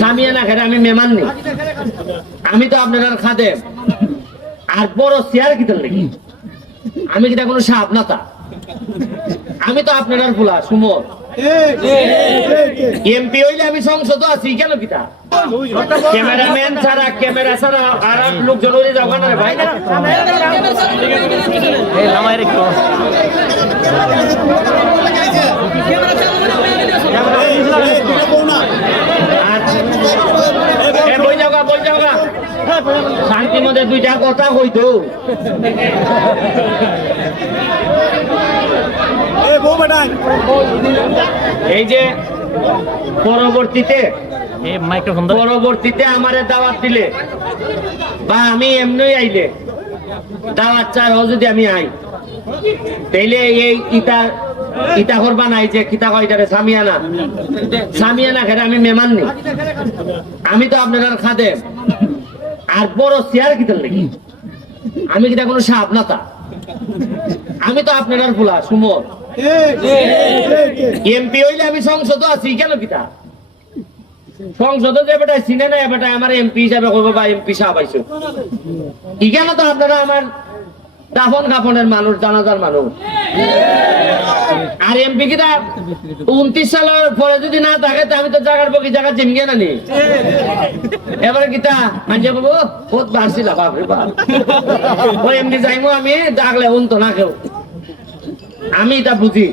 সামিয়া না খেলে আমি মেমান নেই। আমি তো আপনার খাদেম। আর বড় চেয়ার কিতার নাকি? আমি কিটা কোনো সাপ না তা আমি তো আপনার ফুলা সুমন। এমপি হইলে আমি সংসদ আছি, কেন কিতা ক্যামেরাম্যান ছাড়া, ক্যামেরা ছাড়া আর লোকজন হইলে যাব না ভাই। শান্তি মধ্যে দুইটা কথা কইতো। এই যে পরবর্তীতে পরবর্তীতে আমারে দাওয়াত দিলে বা আমি এমনি আইলে দাওয়াত চার যদি আমি আই। তাইলে এই ইটা ইটা করবা নাই যে কিতা কয় এটারে সামিয়ানা। সামিয়ানা খেলে আমি মেমান নেই আমি তো আপনার খাদেম। আর বড় চেয়ার কি নাকি আমি কিটা কোনো সাপ? না তা। আমি তো আপনার বলা সুমন। এমপি হইলে আমি সংসদ আছি, কেন কিতা সংসদ যে বেটা চিনে না বেটা আমার এমপি হিসাবে করব বা এমপি সাহেব আইসো কেন তো আপনারা আমার দাফন কাফনের মানুষ, জানাজার মানুষ। আর এমপি উনত্রিশ সালের পরে যদি না থাকে, তো আমি তো জায়গার বকি জায়গা চিমগে না নি। এবারে বলব, বহুত ওই এমনি যাইমো আমি ডাকলে উনতো না কেউ। আমি এটা বুঝি।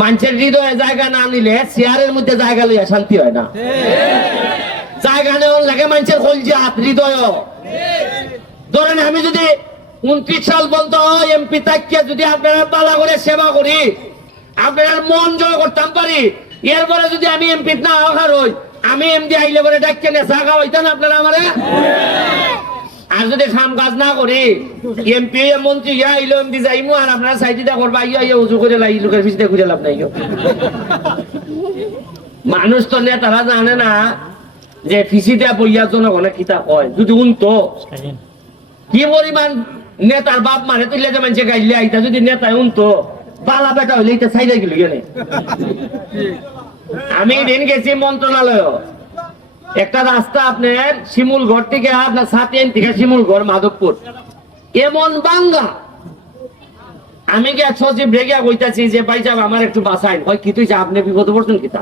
মানুষের হৃদয়ে জায়গা না নিলে চেয়ারের মধ্যে জায়গা লইয়া শান্তি হয় না। জায়গা নেওয়ার লাগে মানুষের কলজা হাত হৃদয়। ধরেন আমি যদি উনত্রিশ সাল বলত এমপি তাকিয়ে যদি আপনারা পালা করে সেবা করি আপনারা মন জয় করতাম পারি। এরপরে যদি আমি এমপি না হওয়ার হই আমি এমডি আইলে করে ডাকিয়ে নেশা খাওয়াইতেন আপনারা আমারে? আর যদি কাম কাজ না করি এমপি মন্ত্রী ইয়া আইলো এমপি যাইমু আর আপনারা সাইডিটা করবা ইয়া ইয়া উজু করে লাই লোকের পিছনে ঘুরে লাভ নাই। মানুষ তো নেতারা জানে না যে ফিসিটা বইয়া জনগণে কিতা কয় যদি উনতো কি পরিমাণ নেতার বাপ মানে তুইলে যে মানুষে গাইলে আইতা, যদি নেতায় উনতো, বালা বেটা হইলে এটা সাইডে গেল গেলে আমি দিন গেছি মন্ত্রণালয়। একটা রাস্তা আপনার শিমুল ঘর থেকে আপনার সাতিয়েন থেকে শিমুল ঘর মাধবপুর। এমন বাঙ্গা। আমি গে সচিব রেগিয়া কইতাছি যে, ভাই সাহেব আমার একটু বাসাইন কই কি তুই যা, আপনি বিপদে পড়ছেন কিতা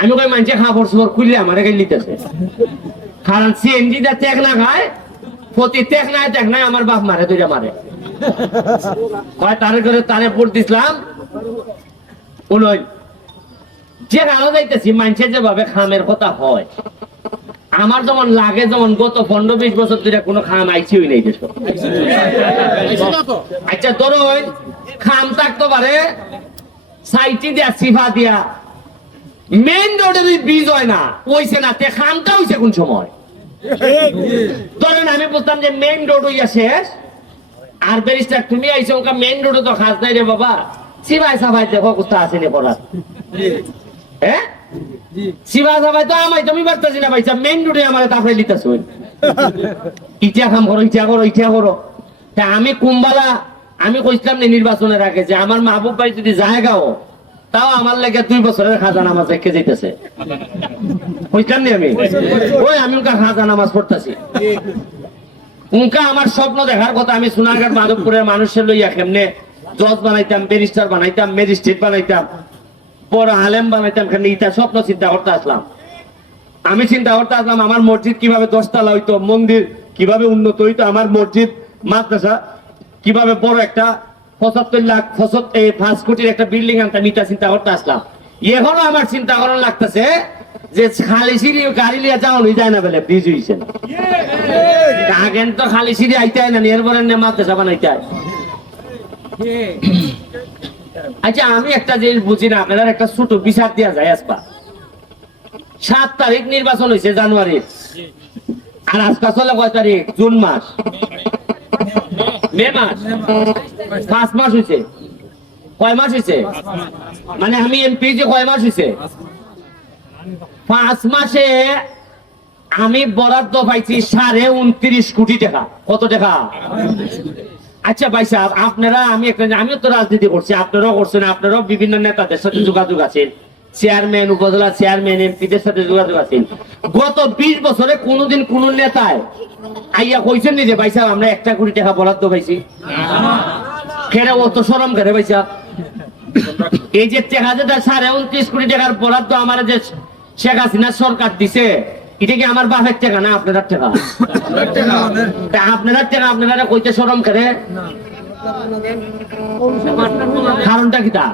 আমি কই, মানছে খাবার সুবার খুললে আমার গাই লিতেছে কারণ সিএনজি দা ত্যাগ না খায় প্রতি নাই, ত্যাগ নাই, আমার বাপ মারে, দুইটা মারে। কয় তারে পড় দিছিলাম। যে যাইতেছি যেভাবে খামের কথা হয়। আমার যেমন লাগে যেমন গত পনেরো বিশ বছর ধরে কোনো খাম আইছি হই নাই দেশ। আচ্ছা ধরুন খাম থাকতে পারে, সাইটি দিয়া, সিফা দিয়া। মেইন রোডে যদি ব্রিজ হয় না ওইছে না, তে খামটা হইছে কোন সময়? ধরেন আমি বলতাম যে মেইন রোড হইয়া শেষ। আর ব্যারিস্টার তুমি ওকা মেইন রোডে তো খাস নাই রে বাবা। সিবাই সাবাই দেখো পড়া। হ্যাঁ সিবা সাবাই তো তুমি পারতাছি না ভাইসা মেইন রোডে আমার তারপরে লিতাছ ইটা কাম করো ইটা করো ইটা করো। আমি কুম্বালা, আমি কইছিলাম নির্বাচনের আগে যে আমার মাহবুব ভাই যদি জায়গাও তাও আমার লেগে দুই বছরের খাজা নামাজ রেখে যেতেছে কইছিলাম না আমি? ওই আমি নামাজ পড়তাছি। উনকা আমার স্বপ্ন দেখার কথা আমি সোনারঘাট মাধবপুরের মানুষের লইয়া কেমনে জজ বানাইতাম, ব্যারিস্টার বানাইতাম, ম্যাজিস্ট্রেট বানাইতাম, বড় আলেম বানাইতাম ইটা স্বপ্ন চিন্তা করতে আসলাম। আমি চিন্তা করতে আসলাম, আমার মসজিদ কীভাবে দশতলা হইতো, মন্দির কীভাবে উন্নত হইতো, আমার মসজিদ, মাদ্রাসা কীভাবে বড় একটা পঁচাত্তর লাখ এই পাঁচ কোটির একটা বিল্ডিং আনতাম ইটা চিন্তা করতে আসলাম। এখনও আমার চিন্তা করার লাগতেছে যে খালি সিঁড়ি গাড়ি লিয়ে যাওয়া হয়ে যায় না বলে ব্রিজ হয়েছে আগেন তো খালি সিঁড়ি আইতে না এরপরে নে মাদ্রাসা বানাইতে আচ্ছা আমি একটা জিনিস বুঝি না আপনার একটা ছোট বিচার দেওয়া যায় আসবা সাত তারিখ নির্বাচন হয়েছে জানুয়ারির। আর আজকে চলে কয় তারিখ? জুন মাস। পাঁচ মাস হয়েছে কয় মাস হয়েছে মানে আমি এমপি যে কয় মাস হয়েছে পাঁচ মাসে আমি বরাদ্দ পাইছি সাড়ে উনত্রিশ কোটি টাকা। কত টাকা? আচ্ছা ভাই সাহেব, আপনারা, আমি একটা আমিও তো রাজনীতি করছি, আপনারাও করছেন, আপনারাও বিভিন্ন নেতাদের সাথে যোগাযোগ আছেন চেয়ারম্যান উপজেলা চেয়ারম্যান এমপিদের সাথে যোগাযোগ আছে। গত বিশ বছরে কোনোদিন কোন নেতায় আইয়া কইছেন নি যে, ভাই সাহেব, আমরা একটা কোটি টাকা বরাদ্দ পাইছি। খেরে অত সরম খেরে পাইছা এই যে সাড়ে উনত্রিশ কোটি টাকার বরাদ্দ আমার যে শেখ হাসিনা সরকার দিছে, এটা কি আমার বাপের টাকা না আপনার টাকা? আপনারা টাকা আপনারা কইতে সরম করে? কারণটা কি তা?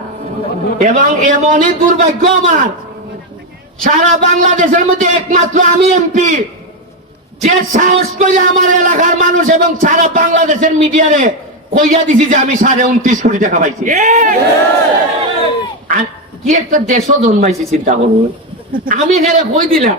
এবং এমনই দুর্ভাগ্য আমার। সারা বাংলাদেশের মধ্যে একমাত্র আমি এমপি। যে সাহস করে আমার এলাকার মানুষ এবং সারা বাংলাদেশের মিডিয়ারে কইয়া দিছি যে আমি সাড়ে উনত্রিশ কোটি টাকা পাইছি। আর কি একটা দেশও জন্মাইছি চিন্তা করুন। আমি এখানে কই দিলাম?